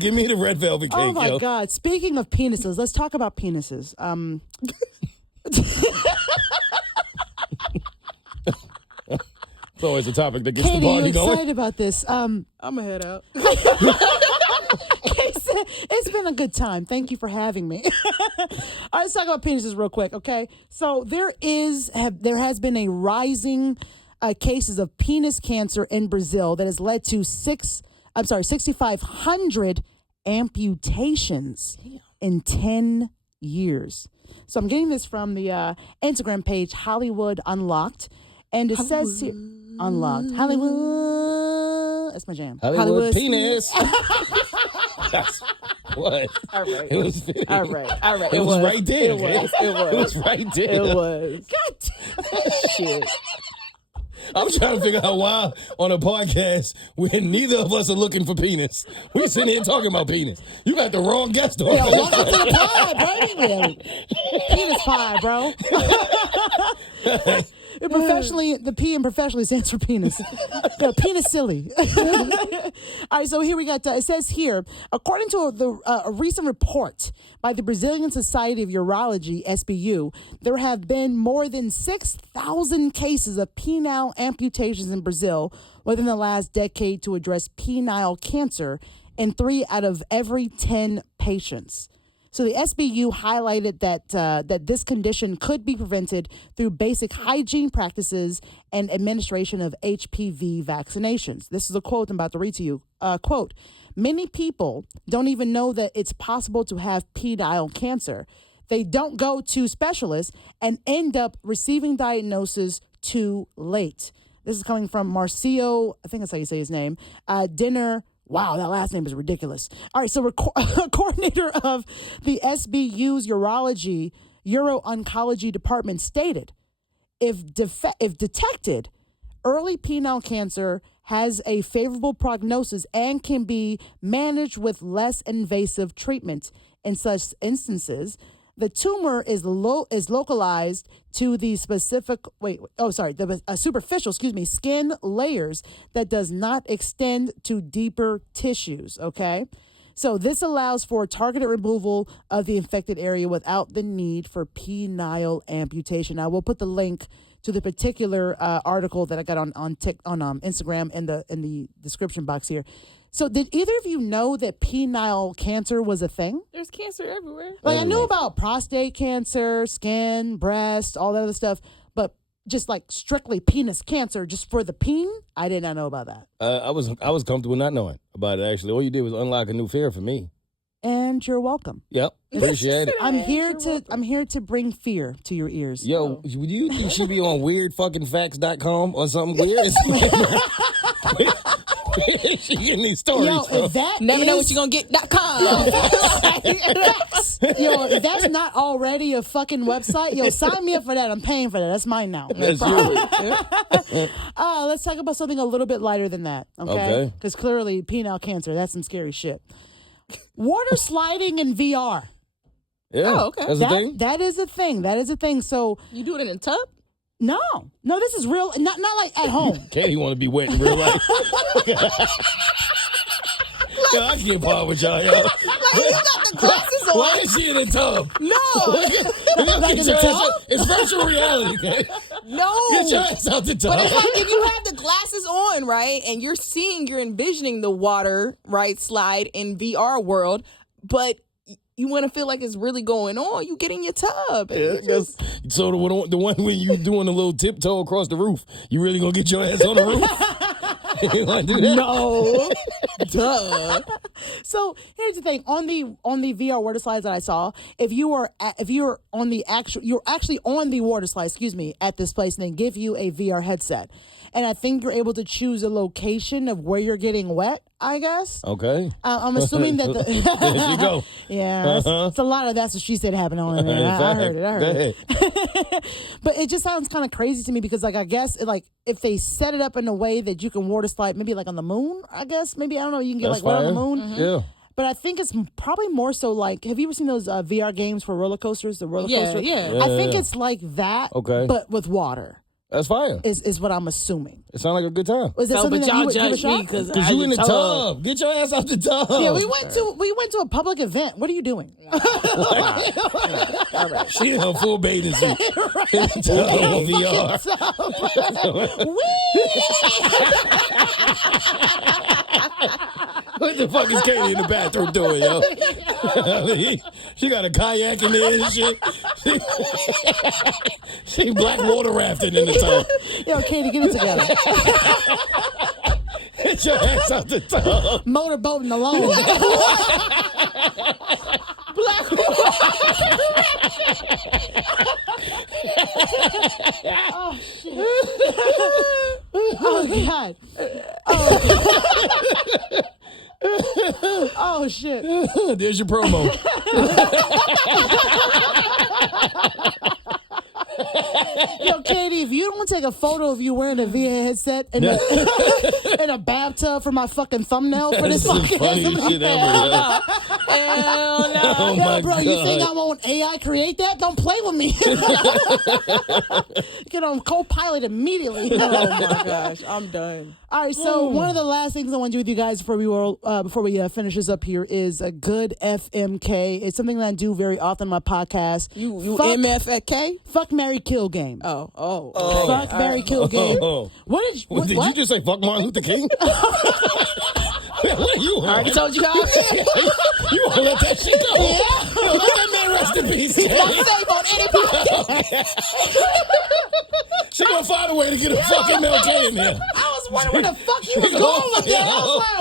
Give me the red velvet cake. Oh my yo. God! Speaking of penises, let's talk about penises. It's always a topic that gets Katie, the party you going. excited about this? I'm going to head out. It's been a good time. Thank you for having me. All right, let's talk about penises real quick, okay? So there has been a rising cases of penis cancer in Brazil that has led to 6,500 amputations in 10 years. So I'm getting this from the Instagram page Hollywood Unlocked, and it says here, Unlocked Hollywood. That's my jam. Hollywood penis. What? All right. It was fitting. All right. It was right there. It was. It was right there. It was. God damn. Shit. I'm trying to figure out why on a podcast where neither of us are looking for penis. We sitting here talking about penis. You got the wrong guest on. Yeah, welcome to the pie, baby. Penis pie, bro. The P in professionally stands for penis. Penis silly. All right, so here we got, it says here, according to a recent report by the Brazilian Society of Urology, SBU, there have been more than 6,000 cases of penile amputations in Brazil within the last decade to address penile cancer in 3 out of every 10 patients. So the SBU highlighted that this condition could be prevented through basic hygiene practices and administration of HPV vaccinations. This is a quote I'm about to read to you. Quote, many people don't even know that it's possible to have penile cancer. They don't go to specialists and end up receiving diagnosis too late. This is coming from Marcio, I think that's how you say his name, Dinner. Wow, that last name is ridiculous. All right, so coordinator of the SBU's Uro-Oncology Department stated, if detected, early penile cancer has a favorable prognosis and can be managed with less invasive treatment. In such instances, the tumor is localized to the superficial, skin layers that does not extend to deeper tissues, okay? So this allows for targeted removal of the infected area without the need for penile amputation. I will put the link to the particular article that I got on Instagram in the description box here. So did either of you know that penile cancer was a thing? There's cancer everywhere. Like I knew about prostate cancer, skin, breast, all that other stuff, but just like strictly penis cancer, just for the peen, I did not know about that. I was comfortable not knowing about it. Actually, all you did was unlock a new fear for me. And you're welcome. Yep, appreciate it. I'm here to bring fear to your ears. Yo, do you think she be on weirdfuckingfacts.com or something weird? She getting these stories. Yo, if that never know what you're gonna get.com. Yo, if that's not already a fucking website, yo, sign me up for that. I'm paying for that. That's mine now. That's yours. Let's talk about something a little bit lighter than that. Okay. Because clearly, penile cancer, that's some scary shit. Water sliding in VR. Yeah. Oh, okay. That's a thing? That is a thing. That is a thing. So You do it in a tub? No, this is real. Not like at home. Okay, you want to be wet in real life? Yo, I can't part with y'all, yo. Like you got the glasses on. Why is she in a tub? No. Like in the tub? It's virtual reality. Okay? No. Get your ass out the tub. But it's like if you have the glasses on, right, and you're envisioning the water, right, slide in VR world, but you want to feel like it's really going on, you get in your tub. Yeah, so the one when you doing a little tiptoe across the roof, you really gonna get your ass on the roof? You want to do that? No. Duh. So here's the thing: on the VR water slides that I saw, if you're actually on the water slide, at this place, and they give you a VR headset, and I think you're able to choose a location of where you're getting wet. I guess. Okay. I'm assuming that there you go. Yeah, it's a lot of that's what she said happening on there. I heard it. But it just sounds kind of crazy to me because, like, I guess if they set it up in a way that you can water slide, maybe like on the moon. I guess maybe I don't know. You can get that's like right on the fine. moon. Mm-hmm. Yeah. But I think it's probably more so like, have you ever seen those VR games for roller coasters? The roller coaster. Yeah. I think it's like that. Okay. But with water. That's fire. Is what I'm assuming. It sounds like a good time. Was that something but that y'all you would give a judge me shot? because you in the tub. Get your ass out the tub. Yeah, we went to a public event. What are you doing? She in her full bathing suit. In the tub on VR. What the fuck is Katie in the bathroom doing, yo? She got a kayak in there and shit. She black water rafting in the tub. Yo, Katie, get it together. Get your ass out the tub. Motorboating alone. Black Oh, shit. Oh, God. Oh, shit. There's your promo. Yo, Katie, if you don't take a photo of you wearing a VR headset in a bathtub for my fucking thumbnail for this That's the fucking funniest shit ever. Yeah. Hell no. Oh my bro, God. you think I won't AI create that? Don't play with me. Get on co-pilot immediately. Oh my gosh, I'm done. All right, so one of the last things I want to do with you guys before we finish this up here is a good FMK. It's something that I do very often on my podcast. You MFK? Fuck, marry, kill game. Oh. Fuck, marry, kill game. Oh. What did Did you just say fuck Martin Luther King? What are you on? already told you how I feel. You won't let that shit go. Yeah. Let that man rest in peace. Don't save on any podcast. She gonna find a way to get a fucking Mel K in there. I was wondering where the fuck you was going with that. I was like,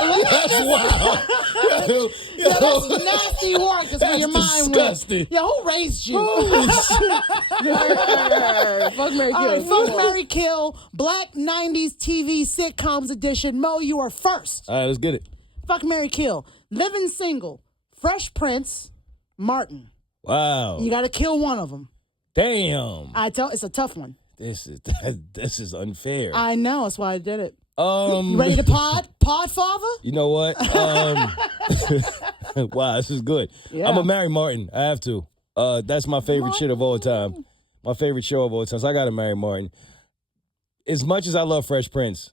what? That's wild. Yeah, that's nasty work. That's where your mind disgusting. went. Yeah, who raised you? Fuck, Mary, All right, fuck, Mary, kill. Black 90s TV sitcoms edition. Mo, you are first. All right, let's get it. Fuck, Mary, kill. Living single. Fresh Prince. Martin. Wow. You got to kill one of them. Damn. It's a tough one. This is unfair. I know. That's why I did it. You ready to pod? Pod, father? You know what? Wow, this is good. Yeah. I'm gonna marry Martin. I have to. That's my favorite shit of all time. My favorite show of all time. So I gotta marry Martin. As much as I love Fresh Prince,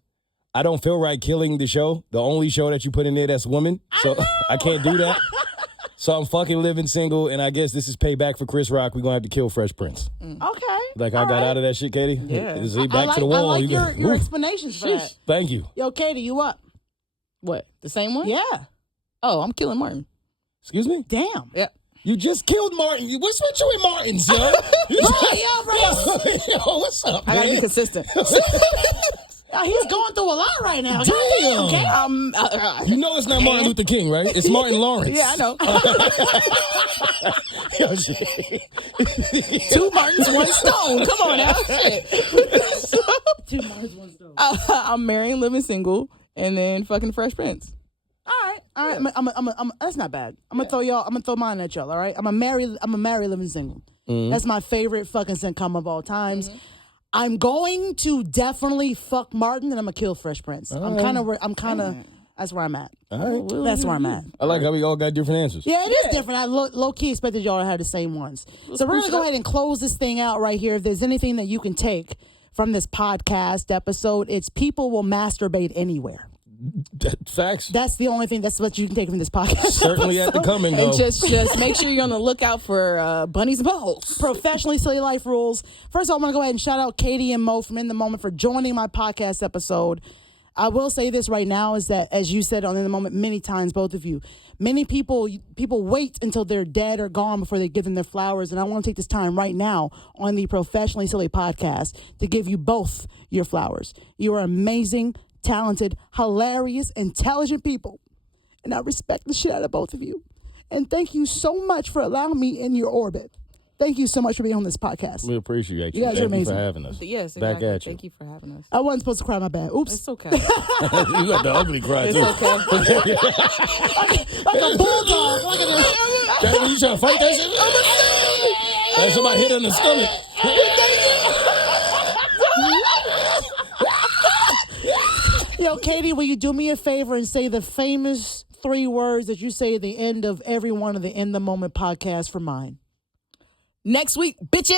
I don't feel right killing the show. The only show that you put in there that's women. So I can't do that. So I'm fucking living single, and I guess this is payback for Chris Rock. We're gonna have to kill Fresh Prince. Okay. Like I got out of that shit, Katie. Yeah. See, back to the wall. I like You your explanations for that. Thank you. Yo, Katie, you up? What? The same one? Yeah. Oh, I'm killing Martin. Excuse me? Damn. Yeah. You just killed Martin. What's with you and Martin's, yo? Yo, What's up, I gotta man? be consistent. he's going through a lot right now. Damn. Okay. You know it's not Martin Luther King, right? It's Martin Lawrence. Yeah, I know. Yo, shit. 2 Martins, 1 stone. Come on now. Shit. 2 Martins, 1 stone. I'm marrying living single and then fucking Fresh Prince. All right. That's not bad. I'm gonna throw mine at y'all. All right. I'm a marry living single. That's my favorite fucking sitcom of all times. I'm going to definitely fuck Martin and I'm gonna kill Fresh Prince. I'm kind of. That's where I'm at. All right. That's where I'm at. I like how we all got different answers. Yeah, it is different. I low key expected y'all to have the same ones. So we're gonna go ahead and close this thing out right here. If there's anything that you can take from this podcast episode, it's people will masturbate anywhere. Facts. That's the only thing. That's what you can take from this podcast. Certainly episode. at the come and go. And just make sure you're on the lookout for bunnies and poles. Professionally Silly Life Rules. First of all, I want to go ahead and shout out Katie and Mo from In the Moment for joining my podcast episode. I will say this right now is that, as you said on In the Moment many times, both of you, many people wait until they're dead or gone before they give them their flowers. And I want to take this time right now on the Professionally Silly podcast to give you both your flowers. You are amazing, talented, hilarious, intelligent people. And I respect the shit out of both of you. And thank you so much for allowing me in your orbit. Thank you so much for being on this podcast. We appreciate you. You guys are Thank you amazing. for having us. Yes, Back exactly. at you. Thank you for having us. I wasn't supposed to cry, my bad. Oops. It's okay. You got the ugly cry, It's too. okay. Like a bulldog. Look at this. That's when you trying to fight that shit? That's somebody hit on the stomach. Yo, Katie, will you do me a favor and say the famous 3 words that you say at the end of every one of the In the Moment podcasts for mine? Next week, bitches.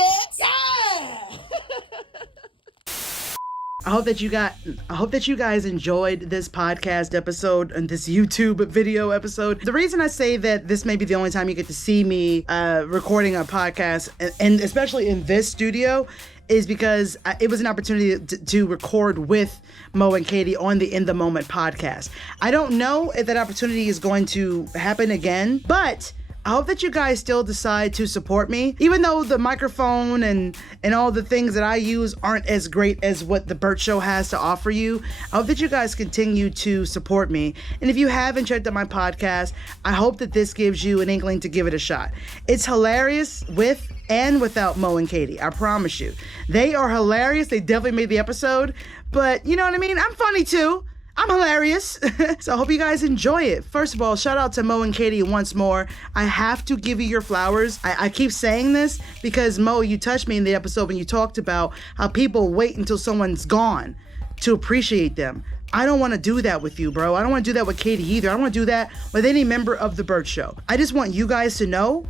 I hope that you guys enjoyed this podcast episode and this YouTube video episode. The reason I say that this may be the only time you get to see me recording a podcast, and especially in this studio, is because it was an opportunity to record with Mo and Katie on the In the Moment podcast. I don't know if that opportunity is going to happen again, but I hope that you guys still decide to support me, even though the microphone and all the things that I use aren't as great as what the Burt Show has to offer you. I hope that you guys continue to support me. And if you haven't checked out my podcast, I hope that this gives you an inkling to give it a shot. It's hilarious with and without Mo and Katie. I promise you. They are hilarious. They definitely made the episode. But you know what I mean? I'm funny too. I'm hilarious. So I hope you guys enjoy it. First of all, shout out to Mo and Katie once more. I have to give you your flowers. I keep saying this because, Mo, you touched me in the episode when you talked about how people wait until someone's gone to appreciate them. I don't want to do that with you, bro. I don't want to do that with Katie either. I don't want to do that with any member of the Burt Show. I just want you guys to know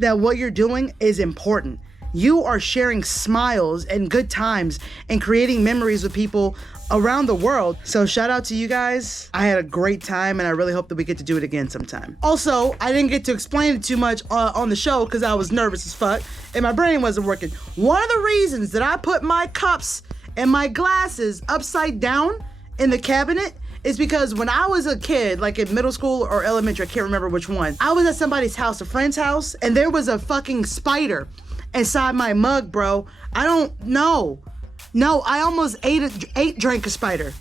that what you're doing is important. You are sharing smiles and good times and creating memories with people around the world. So shout out to you guys. I had a great time and I really hope that we get to do it again sometime. Also, I didn't get to explain it too much on the show because I was nervous as fuck and my brain wasn't working. One of the reasons that I put my cups and my glasses upside down in the cabinet is because when I was a kid, like in middle school or elementary, I can't remember which one, I was at somebody's house, a friend's house, and there was a fucking spider inside my mug, bro. I don't know. No, I almost drank a spider.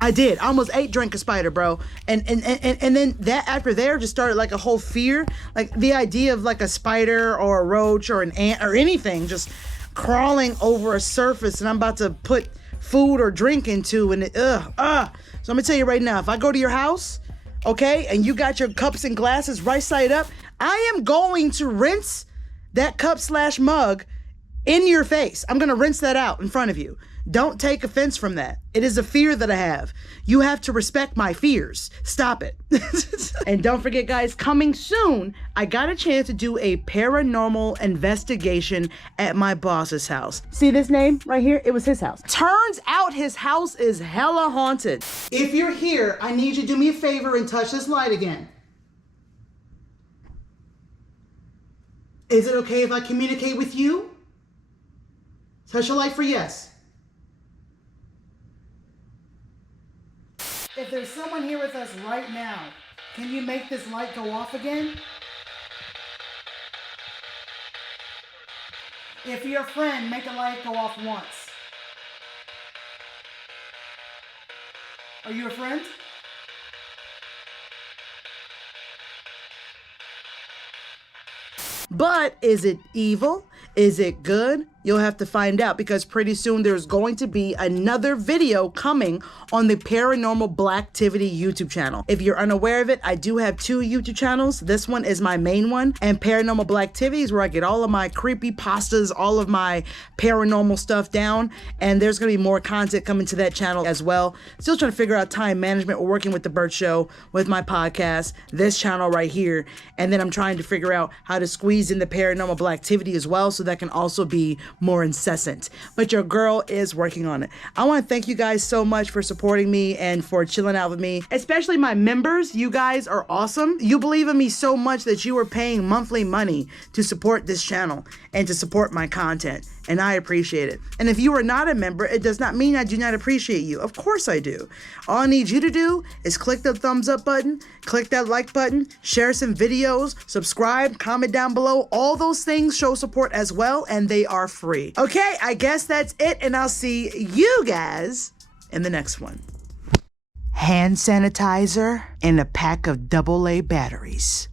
I did. I almost drank a spider, bro. And then that after there just started like a whole fear. Like the idea of like a spider or a roach or an ant or anything just crawling over a surface and I'm about to put food or drink into and So I'm gonna tell you right now, if I go to your house, okay, and you got your cups and glasses right side up, I am going to rinse that cup/mug in your face. I'm gonna rinse that out in front of you. Don't take offense from that. It is a fear that I have. You have to respect my fears. Stop it. And don't forget, guys, coming soon, I got a chance to do a paranormal investigation at my boss's house. See this name right here? It was his house. Turns out his house is hella haunted. If you're here, I need you to do me a favor and touch this light again. Is it okay if I communicate with you? Touch a light for yes. If there's someone here with us right now, can you make this light go off again? If you're a friend, make the light go off once. Are you a friend? But is it evil? Is it good? You'll have to find out because pretty soon there's going to be another video coming on the Paranormal Blacktivity YouTube channel. If you're unaware of it, I do have 2 YouTube channels. This one is my main one, and Paranormal Blacktivity is where I get all of my creepy pastas, all of my paranormal stuff down, and there's gonna be more content coming to that channel as well. Still trying to figure out time management. We're working with The Burt Show, with my podcast, this channel right here, and then I'm trying to figure out how to squeeze in the Paranormal Blacktivity as well so that can also be more incessant. But your girl is working on it. I want to thank you guys so much for supporting me and for chilling out with me, especially my members. You guys are awesome. You believe in me so much that you are paying monthly money to support this channel and to support my content, and I appreciate it. And if you are not a member, it does not mean I do not appreciate you. Of course I do. All I need you to do is click the thumbs up button, click that like button, share some videos, subscribe, comment down below. All those things show support as well, and they are free. Okay, I guess that's it, and I'll see you guys in the next one. Hand sanitizer and a pack of AA batteries.